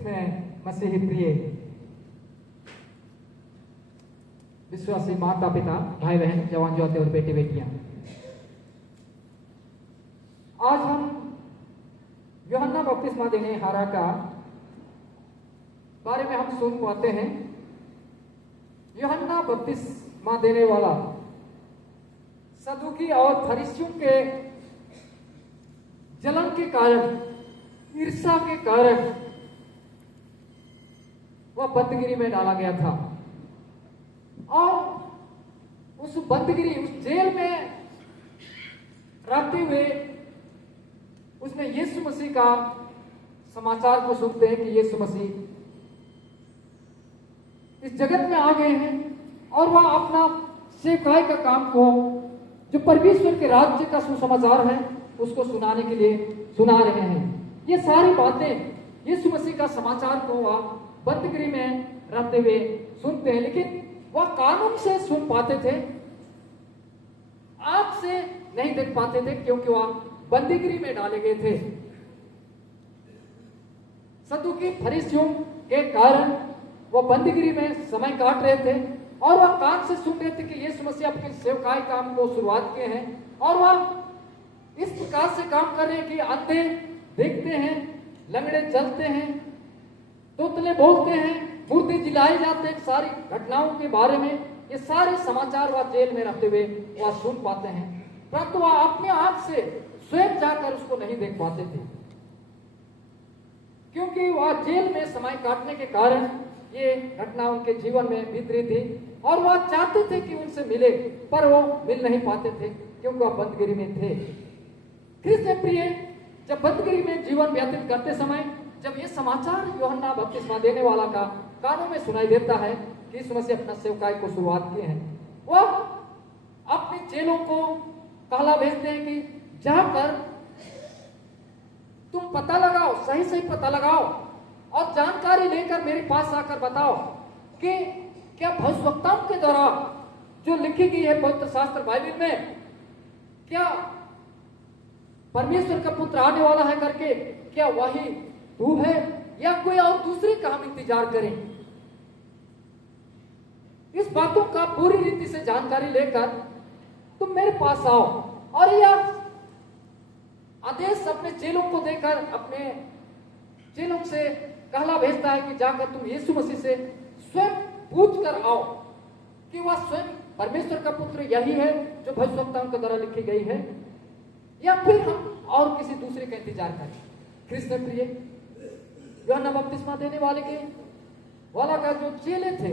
ख्रिस्त में मसीही प्रिय विश्वासी माता पिता, भाई बहन, जवान जोते और बेटे बेटियां, आज हम यूहन्ना बपतिस्मा देने हारा का बारे में हम सुन पाते हैं। यूहन्ना बपतिस्मा देने वाला सदूकी और फरीसियों के जलन के कारण, ईर्ष्या के कारण वह बंदगिरी में डाला गया था और उस बंदगिरी, उस जेल में रहते हुए उसने यीशु मसीह का समाचार को सुनते हैं कि यीशु मसीह इस जगत में आ गए हैं और वह अपना सेवकाई का काम को, जो परमेश्वर के राज्य का सुसमाचार है, उसको सुनाने के लिए सुना रहे हैं। ये सारी बातें यीशु मसीह का समाचार को वह बंदगिरी में रहते हुए सुनते हैं, लेकिन वह कानून से सुन पाते थे, आंख से नहीं देख पाते थे, क्योंकि वह बंदीगिरी में डाले गए थे। सदूकी फरीसियों के कारण वह बंदीगिरी में समय काट रहे थे और वह कान से सुन रहे थे कि यीशु मसीह अपने सेवकाई काम को शुरुआत किए हैं और वह इस प्रकार से काम कर रहे हैं कि अंधे देखते हैं, लंगड़े चलते हैं, तोतले बोलते हैं, मुर्दे जिलाए जाते हैं। सारी घटनाओं के बारे में ये सारे समाचार वह जेल में रहते हुए वह सुन पाते हैं, परंतु वह अपने आंख से स्वयं जाकर उसको नहीं देख पाते थे, क्योंकि वह जेल में समय काटने के कारण ये घटना उनके जीवन में बीत रही थी और वह चाहते थे कि उनसे मिले, पर वो मिल नहीं पाते थे क्योंकि वह बंदगिरी में थे। ख्रिस्त प्रिय, जब बंदगिरी में जीवन व्यतीत करते समय जब ये समाचार यूहन्ना बपतिस्मा देने वाला का कानों में सुनाई देता है कि यीशु मसीह अपना सेवकाई को शुरुआत किए हैं, वह अपने चेलों को कहला भेजते हैं कि जाकर तुम पता लगाओ, सही सही पता लगाओ और जानकारी लेकर मेरे पास आकर बताओ कि क्या भविष्यवक्ताओं के द्वारा जो लिखी गई है पवित्र शास्त्र बाइबल में, क्या परमेश्वर का पुत्र आने वाला है करके, क्या वही तू है या कोई और दूसरी का हम इंतजार करें। इस बातों का पूरी रीति से जानकारी लेकर तुम मेरे पास आओ। और यह आदेश अपने चेलों को देकर अपने चेलों से कहला भेजता है कि जाकर तुम यीशु मसीह से स्वयं पूछ कर आओ कि वह स्वयं परमेश्वर का पुत्र यही है जो भविष्यवक्ताओं के द्वारा लिखी गई है, या फिर हम और किसी दूसरे का इंतजार करें। ख्रिस्त प्रिय, यूहन्ना बपतिस्मा देने वाले के वाला का जो चेले थे,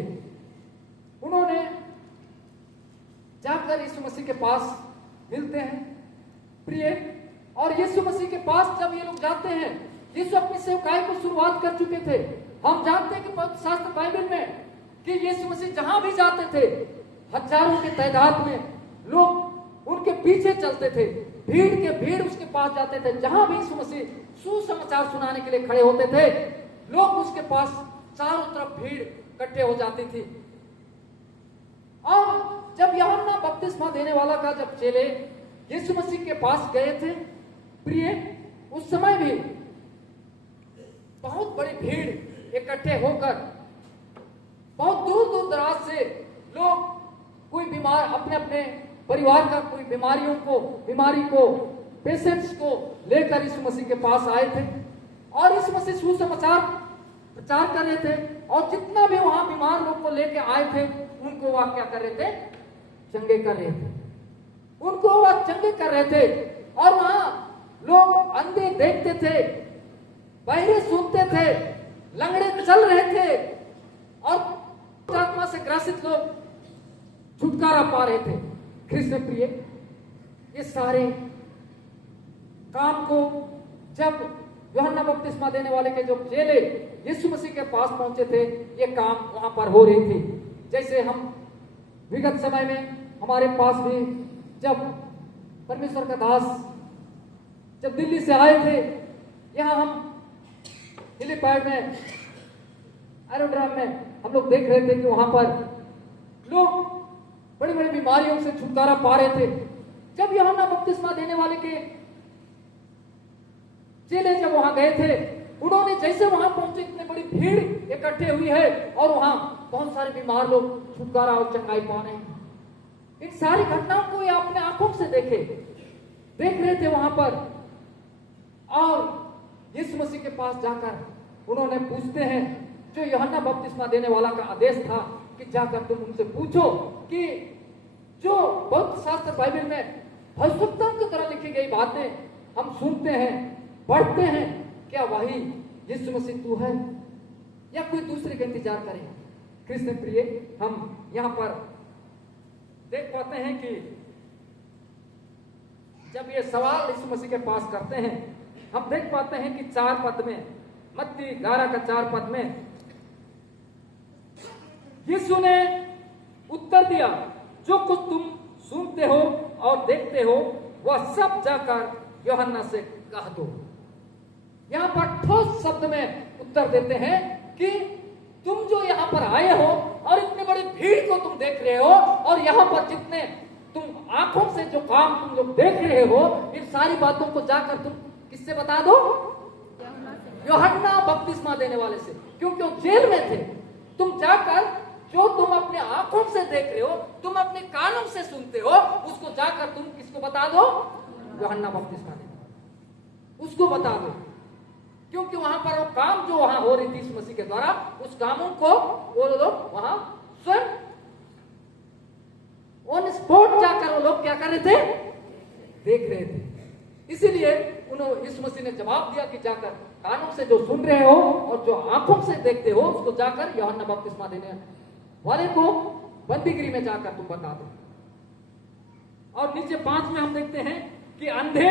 उन्होंने जाकर यीशु मसीह के पास मिलते हैं प्रिय, और यीशु मसीह के पास जब ये लोग जाते हैं, यीशु अपनी सेवकाई को शुरुआत कर चुके थे। हम जानते हैं कि पवित्र शास्त्र बाइबल में कि यीशु मसीह जहां भी जाते थे, हजारों के तादाद में लोग उनके पीछे चलते थे, भीड़ के भीड़ उसके पास जाते थे। जहां भी यीशु मसीह सुसमाचार सुनाने के लिए खड़े होते थे, लोग उसके पास चारों तरफ भीड़ इकट्ठे हो जाती थी। और जब यूहन्ना बपतिस्मा देने वाला का जब चेले यीशु मसीह के पास गए थे प्रिय, उस समय भी बहुत बड़ी भीड़ इकट्ठे होकर, बहुत दूर दूर दराज से लोग, कोई बीमार अपने अपने परिवार का कोई बीमारी को पेशेंट्स को लेकर यीशु मसीह के पास आए थे और यीशु मसीह सुसमाचार प्रचार कर रहे थे। और जितना भी वहां बीमार लोग को लेके आए थे, उनको वह क्या कर रहे थे? चंगे कर रहे थे, उनको वह चंगे कर रहे थे। और वहां लोग अंधे देखते थे, बहरे सुनते थे, लंगड़े चल रहे थे और आत्मा से ग्रसित लोग छुटकारा पा रहे थे। ख्रिस्त प्रिय, ये सारे काम को जब यूहन्ना बपतिस्मा देने वाले के जो चेले यीशु मसीह के पास पहुंचे थे, ये काम वहां पर हो रही थी। जैसे हम विगत समय में हमारे पास भी जब परमेश्वर का दास जब दिल्ली से आए थे, यहाँ हम हेलीपैड में, एरोड्रम में हम लोग देख रहे थे कि वहां पर लोग बड़ी बड़ी बीमारियों से छुटकारा पा रहे थे। जब यूहन्ना बपतिस्मा देने वाले के चेले जब वहां गए थे, उन्होंने जैसे वहां पहुंचे, इतने बड़ी भीड़ इकट्ठे हुई है और वहां बहुत सारे बीमार लोग छुटकारा और चंगाई पा रहे हैं। इन सारी घटनाओं को ये अपने आंखों से देख रहे थे वहां पर। और यीशु मसीह के पास जाकर उन्होंने पूछते हैं, जो यूहन्ना बपतिस्मा देने वाला का आदेश था कि जाकर तुम उनसे पूछो कि जो पवित्र शास्त्र बाइबल में भविष्यवक्ताओं की तरह लिखी गई बातें हम सुनते हैं, पढ़ते हैं, क्या वही यीशु मसीह तू है या कोई दूसरे का इंतजार करें। कृष्ण प्रिय, हम यहाँ पर देख पाते हैं कि जब ये सवाल यीशु मसीह के पास करते हैं, हम देख पाते हैं कि 4 पद में, मत्ती 11 का 4 पद में यीशु ने उत्तर दिया, जो कुछ तुम सुनते हो और देखते हो वह सब जाकर यूहन्ना से कह दो। यहां पर ठोस शब्द में उत्तर देते हैं कि तुम जो यहां पर आए हो और इतनी बड़ी भीड़ को तुम देख रहे हो और यहां पर जितने तुम आंखों से जो काम तुम लोग देख रहे हो, इन सारी बातों को जाकर तुम किससे बता दो? यूहन्ना बपतिस्मा देने वाले से, क्योंकि वो जेल में थे। तुम जाकर जो तुम अपने आंखों से देख रहे हो, तुम अपने कानों से सुनते हो, उसको जाकर तुम किसको बता दो? यूहन्ना बपतिस्मा देने वाले, उसको बता दो। क्योंकि वहां पर वो काम जो वहां हो रही थी यीशु मसीह के द्वारा, उस कामों को वो लोग वहां स्वयं ऑन स्पॉट जाकर वो लोग क्या कर रहे थे? देख रहे थे। इसीलिए उन्होंने यीशु मसीह ने जवाब दिया कि जाकर कानों से जो सुन रहे हो और जो आंखों से देखते हो, उसको जाकर यूहन्ना बपतिस्मा देने वाले को बंदीगिरी में जाकर तुम बता दो। और नीचे 5 में हम देखते हैं कि अंधे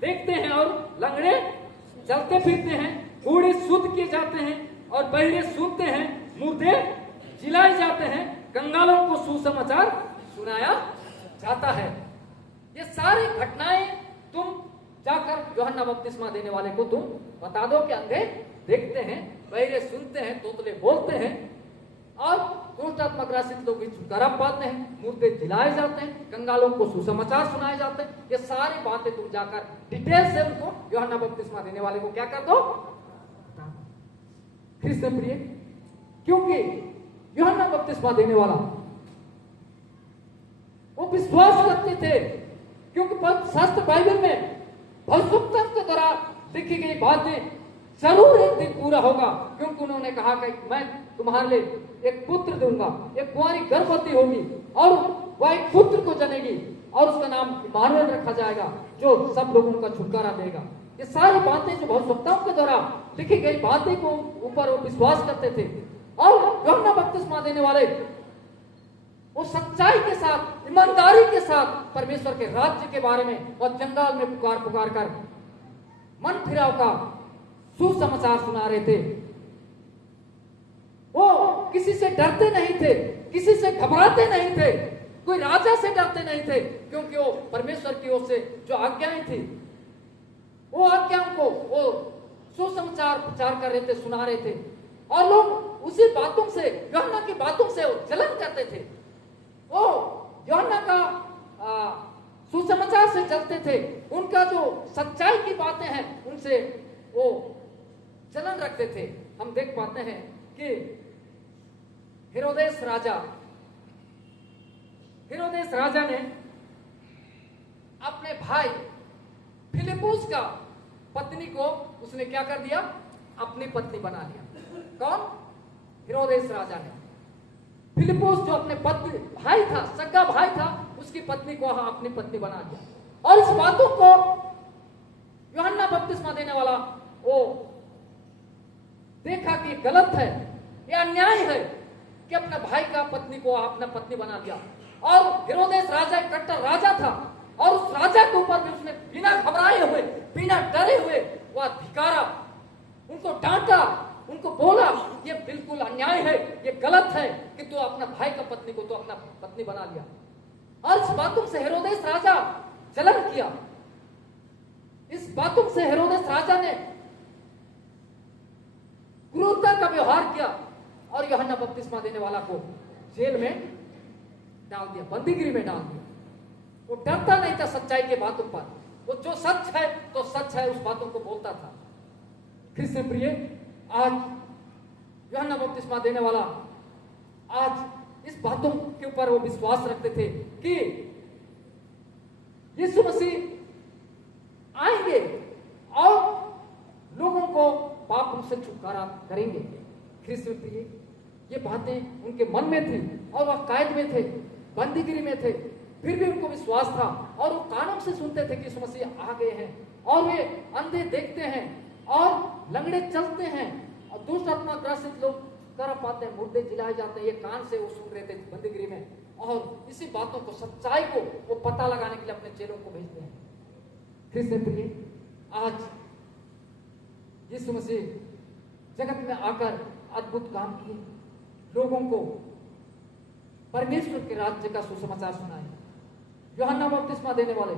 देखते हैं और लंगड़े चलते फिरते हैं, बूढ़े शुद्ध किए जाते हैं और बहरे सुनते हैं, मुर्दे जिलाए जाते हैं, कंगालों को सुसमाचार सुनाया जाता है। ये सारी घटनाएं तुम जाकर यूहन्ना बपतिस्मा देने वाले को तुम बता दो कि अंधे देखते हैं, बहरे सुनते हैं, तोतले बोलते हैं और दुष्टात्मा ग्रसित लोग छुटकारा पाते हैं, मुर्दे जिलाए जाते हैं, कंगालों को सुसमाचार सुनाए जाते हैं। ये सारी बातें तुम जाकर डिटेल से उनको यूहन्ना बपतिस्मा देने वाले को क्या कर दो? कृष्ण प्रिय, क्योंकि यूहन्ना बपतिस्मा देने वाला वो विश्वास करते थे, क्योंकि शास्त्र बाइबल में भविष्यवक्ताओं के द्वारा लिखी गई बातें जरूर एक दिन पूरा होगा। क्योंकि उन्होंने कहा कि मैं तुम्हारे लिए एक पुत्र दूंगा, एक कुंवारी गर्भवती होगी और वह एक पुत्र को जनेगी और उसका नाम इम्मानुएल रखा जाएगा, जो सब लोगों का छुटकारा देगा। ये सारी बातें जो भविष्यवक्ताओं के द्वारा लिखी गई बातें को ऊपर वो विश्वास करते थे। और यूहन्ना बपतिस्मा देने वाले वो सच्चाई के साथ, ईमानदारी के साथ परमेश्वर के राज्य के बारे में और जंगल में पुकार कर मन फिराव का सुसमाचार सुना रहे थे। वो किसी से डरते नहीं थे, किसी से घबराते नहीं थे, कोई राजा से डरते नहीं थे, क्योंकि वो परमेश्वर की ओर से जो आज्ञाएं थी, वो आज्ञाओं को वो सुसमाचार प्रचार कर रहे थे, सुना रहे थे। और लोग उसी बातों से, यूहन्ना की बातों से जलन करते थे। वो यूहन्ना का सुसमाचार से चलते थे, उनका जो सच्चाई की बातें हैं उनसे वो जलन रखते थे। हम देख पाते हैं कि हेरोदेस राजा ने अपने भाई फिलिपुस का पत्नी को उसने क्या कर दिया? अपनी पत्नी बना लिया। कौन? हेरोदेस राजा ने फिलिपुस जो अपने पत्नी भाई था, सगा भाई था, उसकी पत्नी को अपनी पत्नी बना दिया। और इस बातों को यूहन्ना बपतिस्मा देने वाला वो देखा कि गलत है, ये अन्याय है कि अपने भाई का पत्नी को अपना पत्नी बना दिया। और हेरोदेस राजा एक कट्टर राजा था और उस राजा के ऊपर भी उसने बिना घबराए हुए, बिना डरे हुए वह धिकारा, उनको डांटा, उनको बोला ये बिल्कुल अन्याय है, ये गलत है कि तू अपना भाई का पत्नी को तो अपना पत्नी बना लिया। और इस बातों से हेरोदेस राजा जलन किया। इस बातों से हेरोदेस राजा ने क्रूरता का व्यवहार किया और यूहन्ना बपतिस्मा देने वाला को जेल में डाल दिया, बंदीगिरी में डाल दिया। वो डरता नहीं था सच्चाई के बातों पर, वो जो सच है तो सच है, उस बातों को बोलता था। कृष्ण प्रिय, आज यूहन्ना बपतिस्मा देने वाला आज इस बातों के ऊपर वो विश्वास रखते थे कि यीशु मसीह आएंगे और लोगों को पापों से छुटकारा करेंगे। ख्रिस्त में प्रिय, ये बातें उनके मन में थी और वह कैद में थे, बंदीगिरी में थे, फिर भी उनको विश्वास था और वो कानों से सुनते थे कि यीशु मसीह आ गए हैं। और वे अंधे देखते हैं और लंगड़े चलते हैं और दुष्ट आत्मा ग्रसित लोग कर पाते हैं, मुर्दे जिलाए जाते हैं। ये कान से वो सुन रहे थे बंदीगिरी में, और इसी बातों को, सच्चाई को वो पता लगाने के लिए अपने चेलों को भेजते हैं। ख्रिस्त में प्रिय, आज यीशु मसीह जगत में आकर अद्भुत काम किए, लोगों को परमेश्वर के राज्य का सुसमाचार सुनाए। यूहन्ना बपतिस्मा देने वाले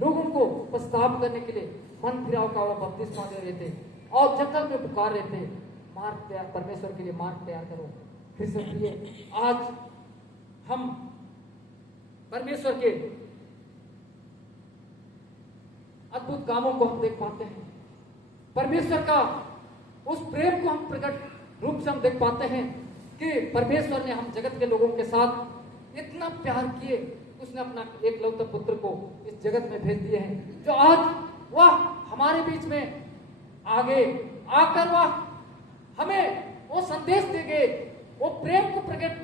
लोगों को प्रस्ताव करने के लिए मन फिराव का वो बपतिस्मा दे रहे थे और जंगल में पुकार रहे थे, मार्ग तैयार, परमेश्वर के लिए मार्ग तैयार करो। ख्रिस्त में प्रिय, आज हम परमेश्वर के अद्भुत कामों को हम देख पाते हैं। परमेश्वर का उस प्रेम को हम प्रकट रूप से हम देख पाते हैं कि परमेश्वर ने हम जगत के लोगों के साथ इतना प्यार किए, उसने अपना एकलौता पुत्र को इस जगत में भेज दिए हैं, जो आज वह हमारे बीच में आगे आकर वह हमें वो संदेश दे गए, वो प्रेम को प्रकट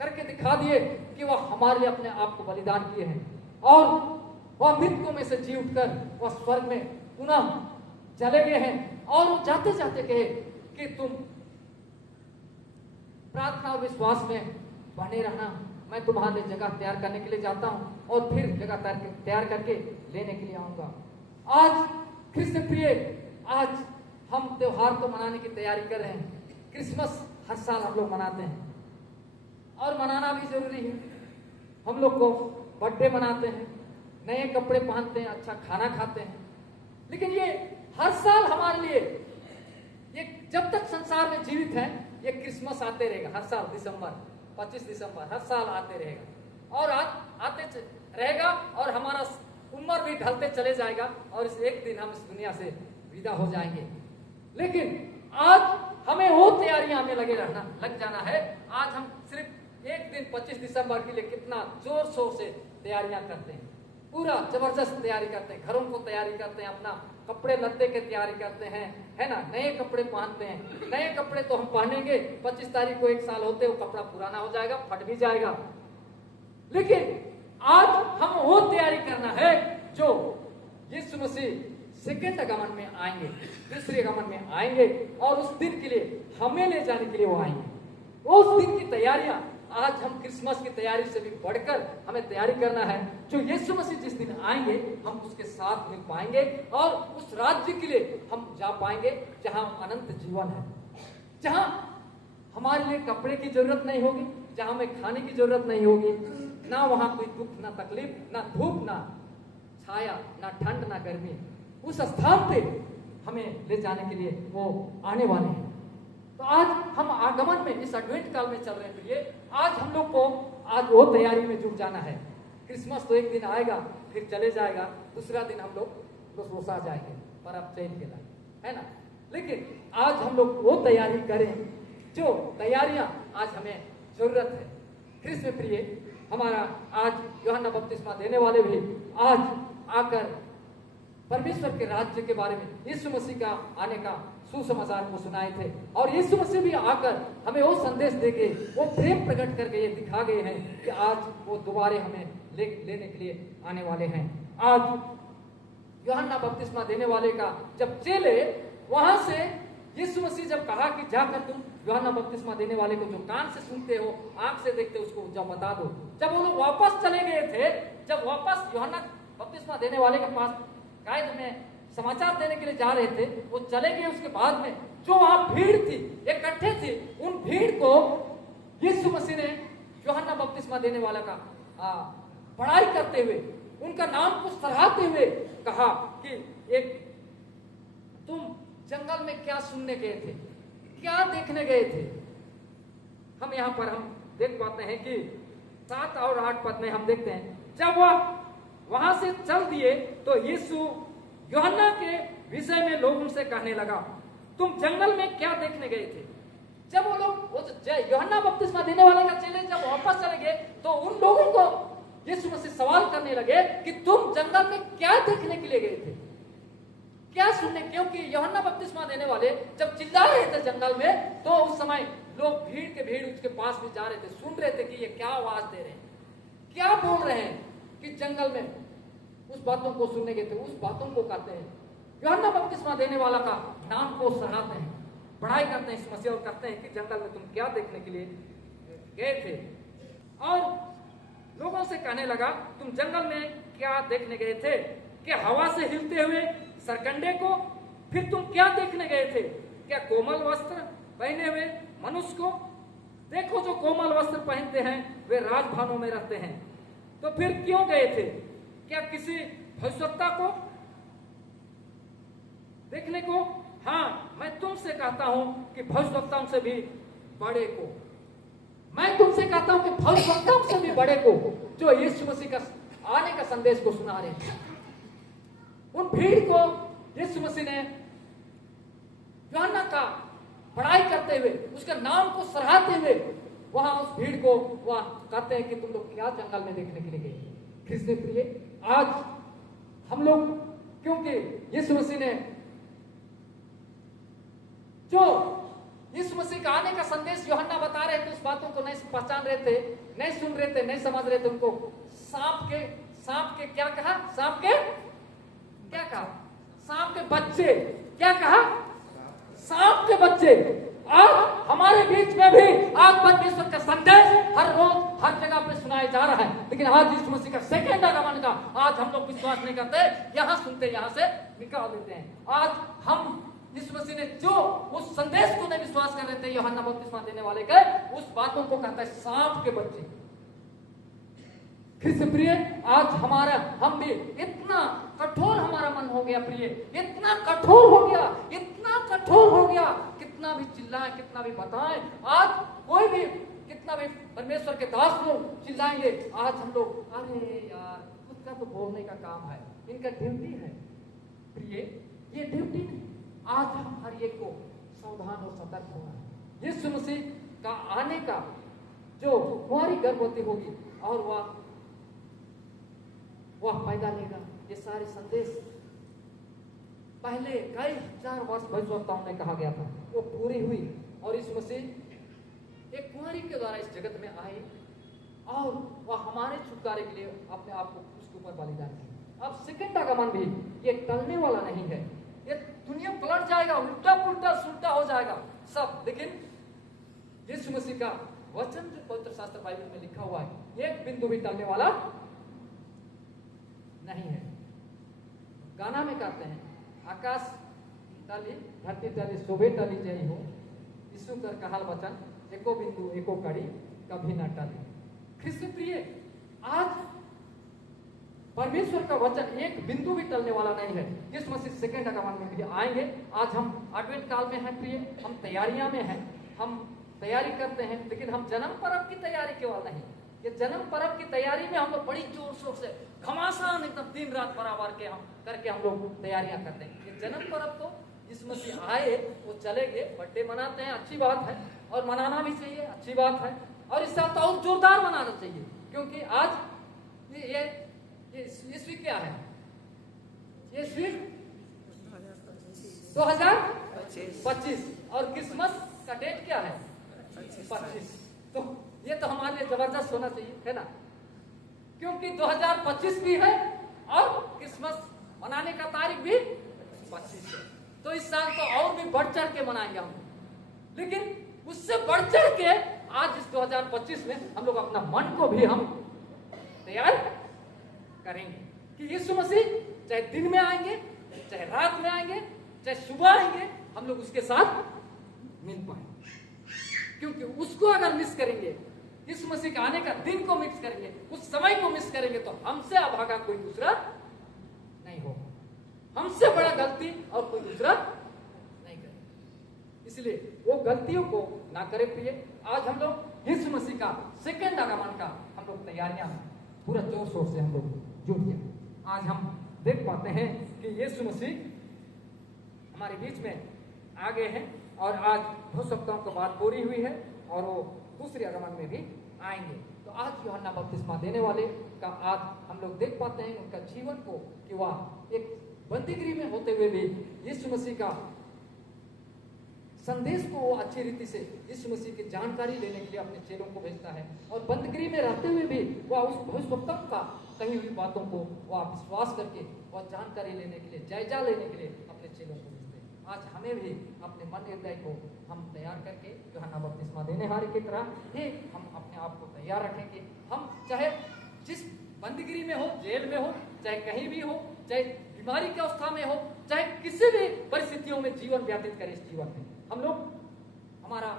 करके दिखा दिए कि वह हमारे लिए अपने आप को बलिदान किए हैं और वह मृतकों में से जी उठकर वह स्वर्ग में पुनः चले गए हैं। और वो जाते जाते कहे कि तुम प्रार्थना और विश्वास में बने रहना, मैं तुम्हारे लिए जगह तैयार करने के लिए जाता हूं और फिर जगह तैयार करके लेने के लिए आऊंगा। आज ख्रिस्त प्रिय, आज हम त्योहार को मनाने की तैयारी कर रहे हैं। क्रिसमस हर साल हम लोग मनाते हैं और मनाना भी जरूरी है। हम लोग को बर्थडे मनाते हैं, नए कपड़े पहनते हैं, अच्छा खाना खाते हैं, लेकिन ये हर साल हमारे लिए, ये जब तक संसार में जीवित है, ये क्रिसमस आते रहेगा। हर साल दिसंबर, 25 दिसंबर हर साल आते रहेगा और आते रहेगा और हमारा उम्र भी ढलते चले जाएगा और इस एक दिन हम इस दुनिया से विदा हो जाएंगे। लेकिन आज हमें वो तैयारियां हमें लग जाना है। आज हम सिर्फ एक दिन 25 दिसंबर के लिए कितना जोर शोर से तैयारियां करते हैं, पूरा जबरदस्त तैयारी करते हैं, घरों को तैयारी करते हैं, अपना कपड़े लत्ते की तैयारी करते हैं, है ना, नए कपड़े पहनते हैं। नए कपड़े तो हम पहनेंगे, 25 तारीख को 1 साल होते वो कपड़ा पुराना हो जाएगा, फट भी जाएगा। लेकिन आज हम वो तैयारी करना है जो यीशु मसीह सेकेंड आगमन में आएंगे, दूसरे आगमन में आएंगे और उस दिन के लिए हमें ले जाने के लिए वो आएंगे। उस दिन की तैयारियां आज हम क्रिसमस की तैयारी से भी बढ़कर हमें तैयारी करना है। जो यीशु मसीह जिस दिन आएंगे हम उसके साथ मिल पाएंगे और उस राज्य के लिए हम जा पाएंगे जहां अनंत जीवन है, जहां हमारे लिए कपड़े की जरूरत नहीं होगी, जहां हमें खाने की जरूरत नहीं होगी, ना वहां कोई दुख, ना तकलीफ, ना धूप, ना छाया, ना ठंड, ना गर्मी। उस स्थान पे हमें ले जाने के लिए वो आने वाले हैं। तो आज हम आगमन में, इस एडवेंट काल में चल रहे हैं, तो ये आज हम लोग को आज वो तैयारी में जुट जाना है। क्रिसमस तो एक दिन आएगा फिर चले जाएगा, दूसरा दिन हम लोग रोसा जाएंगे पर अब चैन के लाए, है ना। लेकिन आज हम लोग वो तैयारी करें जो तैयारियां आज हमें जरूरत है। ख्रिस्त में प्रिय, हमारा आज यूहन्ना बपतिस्मा देने वाले भी आज आकर परमेश्वर के राज्य के बारे में, यीशु मसीह का आने का सुसमाचार को सुनाए थे और यीशु मसीह भी आकर हमें वो संदेश देके, वो प्रेम प्रकट करके ये दिखा गए हैं कि आज वो दोबारे हमें लेने के लिए आने वाले हैं। आज यूहन्ना बपतिस्मा देने वाले का जब चेले वहां से यीशु मसीह जब कहा कि जाकर तुम यूहन्ना बपतिस्मा देने वाले को जो कान से सुनते हो, आंख से देखते हो, उसको जब बता दो। जब वो लोग वापस चले गए थे, जब वापस यूहन्ना बपतिस्मा देने वाले के पास कैद में समाचार देने के लिए जा रहे थे, वो चले गए। उसके बाद में जो वहां भीड़ थी, इकट्ठे थी, उन भीड़ को यीशु मसीह ने यूहन्ना बपतिस्मा देने वाला का बड़ाई करते हुए, उनका नाम को सराहते हुए कहा कि एक तुम जंगल में क्या सुनने गए थे, क्या देखने गए थे। हम यहाँ पर हम देख पाते हैं कि 7 और 8 पद में हम देखते हैं, जब वह वहां से चल दिए तो यीशु यूहन्ना के विषय में लोगों से कहने लगा, तुम जंगल में क्या देखने गए थे, जब वो लोग यूहन्ना बपतिस्मा देने वाले का चेले जब वापस चले गए तो उन लोगों को यीशु मसीह सवाल करने लगे कि तुम जंगल में क्या देखने के लिए गए थे, क्या सुनने? क्योंकि यूहन्ना बपतिस्मा देने वाले जब चिल्ला रहे थे जंगल में तो उस समय लोग भीड़ के भीड़ उसके पास भी जा रहे थे, सुन रहे थे कि ये क्या आवाज दे रहे हैं, क्या बोल रहे हैं, कि जंगल में उस बातों को सुनने गए थे। उस बातों को कहते हैं यूहन्ना बपतिस्मा देने वाला का नाम को सराहते हैं, पढ़ाई करते हैं इस मसीह और कहते हैं कि जंगल में तुम क्या देखने के लिए गए थे। और लोगों से कहने लगा तुम जंगल में क्या देखने गए थे? क्या हवा से हिलते हुए सरकंडे को? फिर तुम क्या देखने गए थे? क्या कोमल वस्त्र पहने हुए मनुष्य को? देखो जो कोमल वस्त्र पहनते हैं वे राजभवनों में रहते हैं। तो फिर क्यों गए थे? क्या किसी भविष्यवक्ता को देखने को? हाँ, मैं तुमसे कहता हूं कि भविष्यवक्ताओं से भी बड़े को, मैं तुमसे कहता हूं कि भविष्यवक्ताओं से भी बड़े को, जो यीशु मसीह का आने का संदेश को सुना रहे थे। उन भीड़ को यीशु मसीह ने यूहन्ना का पढ़ाई करते हुए, उसके नाम को सराहते हुए वहां उस भीड़ को वहां कहते हैं कि तुम लोग क्या जंगल में देखने के लिए गए? ख्रिस्ती प्रिय, आज हम लोग क्योंकि यीशु मसीह ने जो यीशु मसीह का आने का संदेश यूहन्ना बता रहे थे, उस बातों को नहीं पहचान रहे थे, नहीं सुन रहे थे, नहीं समझ रहे थे। उनको सांप के क्या कहा? सांप के क्या कहा? सांप के बच्चे। क्या कहा? सांप के बच्चे। आज हमारे बीच में भी आज परमेश्वर का संदेश हर रोज हर जगह पे सुनाया जा रहा है, लेकिन आज यीशु मसीह का सेकंड आगमन का आज हम लोग विश्वास नहीं करते, यहाँ सुनते यहाँ से निकाल देते हैं। आज हम यीशु मसीह ने जो उस संदेश को नहीं विश्वास कर रहे थे यूहन्ना बपतिस्मा देने वाले के, उस बातों को कहता है सांप के बच्चे। ख्रिस्त प्रिय, आज हम भी इतना कठोर हमारा मन हो गया प्रिय, इतना कठोर हो गया, इतना कठोर हो गया, कितना भी चिल्लाएं, कितना भी बताएं, आज कोई भी कितना भी परमेश्वर के दास लोग चिल्लाएंगे, आज हम लोग अरे यार खुद का तो बोलने का काम है, इनका ड्यूटी है। प्रिय, ये ड्यूटी नहीं। आज हम हर एक को सावधान और सतर्क होना है। यीशु मसीह का आने का जो कुंवारी गर्भवती होगी और वह पैदा लेगा, ये सारे संदेश पहले कई हजार वर्ष भविष्यवक्ताओं में कहा गया था, वो पूरी हुई। और यीशु मसीह एक कुंवारी के द्वारा इस जगत में आए और वह हमारे छुटकारे के लिए अपने आप को उसके ऊपर बलिदान किया। अब सेकंड आगमन भी ये टलने वाला नहीं है, ये दुनिया पलट जाएगा, उल्टा पुल्टा सुल्टा हो जाएगा सब, लेकिन यीशु मसीह का वचन जो पवित्र शास्त्र बाइबल में लिखा हुआ है एक बिंदु भी टलने वाला नहीं है। गाना में कहते हैं आकाश टली धरती टली शोभे टली जई हो, यीशु कर कहल वचन एको बिंदु एको कड़ी कभी न टली। ख्रिस्त प्रिय, आज परमेश्वर का वचन एक बिंदु भी टलने वाला नहीं है। यीशु मसीह सेकंड आगमन में भी आएंगे। आज हम एडवेंट काल में हैं प्रिय, हम तैयारियां में हैं, हम तैयारी करते हैं, लेकिन हम जन्म पर्व की तैयारी केवल नहीं, ये जन्म पर्व की तैयारी में हम लोग बड़ी जोर शोर से घमासान एकदम दिन रात बराबर के हम लोग तैयारियां करते हैं। ये जन्म पर्व तो यीशु मसीह आए, वो चले गए, बर्थडे मनाते हैं, अच्छी बात है और मनाना भी चाहिए, अच्छी बात है, और इस साल तो और जोरदार मनाना चाहिए, क्योंकि आज ये ईस्वी क्या है? ये ईस्वी 2025 और क्रिसमस का डेट क्या है? 25। तो ये तो हमारे लिए जबरदस्त होना चाहिए, है ना? क्योंकि 2025 भी है और क्रिसमस मनाने का तारीख भी 25 है, तो इस साल तो और भी बढ़ चढ़ के मनाएंगे हम। लेकिन उससे बढ़ चढ़ के आज इस 2025 में हम लोग अपना मन को भी हम तैयार करेंगे कि यीशु मसीह चाहे दिन में आएंगे, चाहे रात में आएंगे, चाहे सुबह आएंगे, हम लोग उसके साथ मिल पाएंगे। क्योंकि उसको अगर मिस करेंगे, यीशु मसीह के आने का दिन को मिस करेंगे, उस समय को मिस करेंगे, तो हमसे अभागा कोई दूसरा नहीं होगा, हमसे बड़ा गलती और कोई दूसरा नहीं करेगा। इसलिए वो गलतियों को ना करें प्रिय। आज हम लोग यीशु मसीह का सेकंड आगमन का हम लोग तैयारियां पूरा जोर शोर से हम लोग जुट गए। आज हम देख पाते हैं कि यीशु मसीह हमारे बीच में आ गए हैं और आज भविष्यवक्ताओं की बात पूरी हुई है और वो दूसरे आगमन में भी आएंगे। तो आज यूहन्ना बपतिस्मा देने वाले का आज हम लोग देख पाते हैं उनका जीवन को कि वह एक बंदीगिरी में होते हुए भी यीशु मसीह का संदेश को वो अच्छी रीति से यीशु मसीह की जानकारी लेने के लिए अपने चेलों को भेजता है और बंदीगिरी में रहते हुए भी वह उस भविष्यवक्ता का कही हुई बातों को वह विश्वास करके वह जानकारी लेने के लिए जायजा लेने के लिए अपने चेलों को भेजते हैं। आज हमें भी अपने मन हृदय को हम तैयार करके यूहन्ना बपतिस्मा देने हारे की तरह ही हम अपने आप को तैयार रखेंगे। हम चाहे जिस बंदीगिरी में हो, जेल में हो, चाहे कहीं भी हो, चाहे बीमारी की अवस्था में हो, चाहे किसी भी परिस्थितियों में जीवन व्यतीत करें, इस जीवन में हम लोग हमारा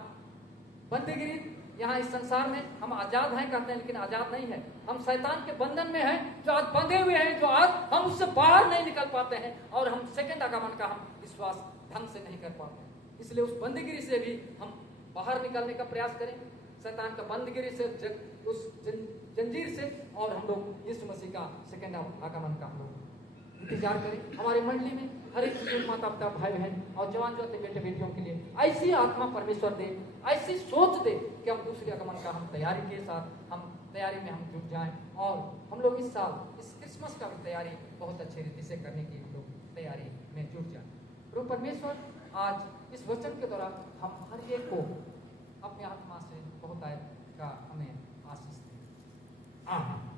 बंदीगिरी यहाँ इस संसार में हम आजाद हैं कहते हैं, लेकिन आजाद नहीं है। हम शैतान के बंधन में हैं, जो आज बंधे हुए हैं, जो आज हम उससे बाहर नहीं निकल पाते हैं और हम सेकंड आगमन का हम विश्वास ढंग से नहीं कर पाते हैं। इसलिए उस बंदीगिरी से भी हम बाहर निकलने का प्रयास करें, शैतान का बंदीगिरी से, उस जंजीर से, और हम लोग यीशु मसीह का सेकंड आगमन का हम लोग इंतजार करें। हमारे मंडली में हर एक बुजुर्ग माता पिता भाई बहन और जवान जोते बेटे बेटियों के लिए ऐसी आत्मा परमेश्वर दे, ऐसी सोच दे कि हम दूसरे आगमन का हम तैयारी के साथ हम तैयारी में हम जुट जाएं और हम लोग इस साल इस क्रिसमस का भी तैयारी बहुत अच्छी रीति से करने की हम लोग तैयारी में जुट जाएं। प्रभु परमेश्वर आज इस वचन के द्वारा हम हर एक को अपने आत्मा से बहुत का हमें आशीष दें। आमीन।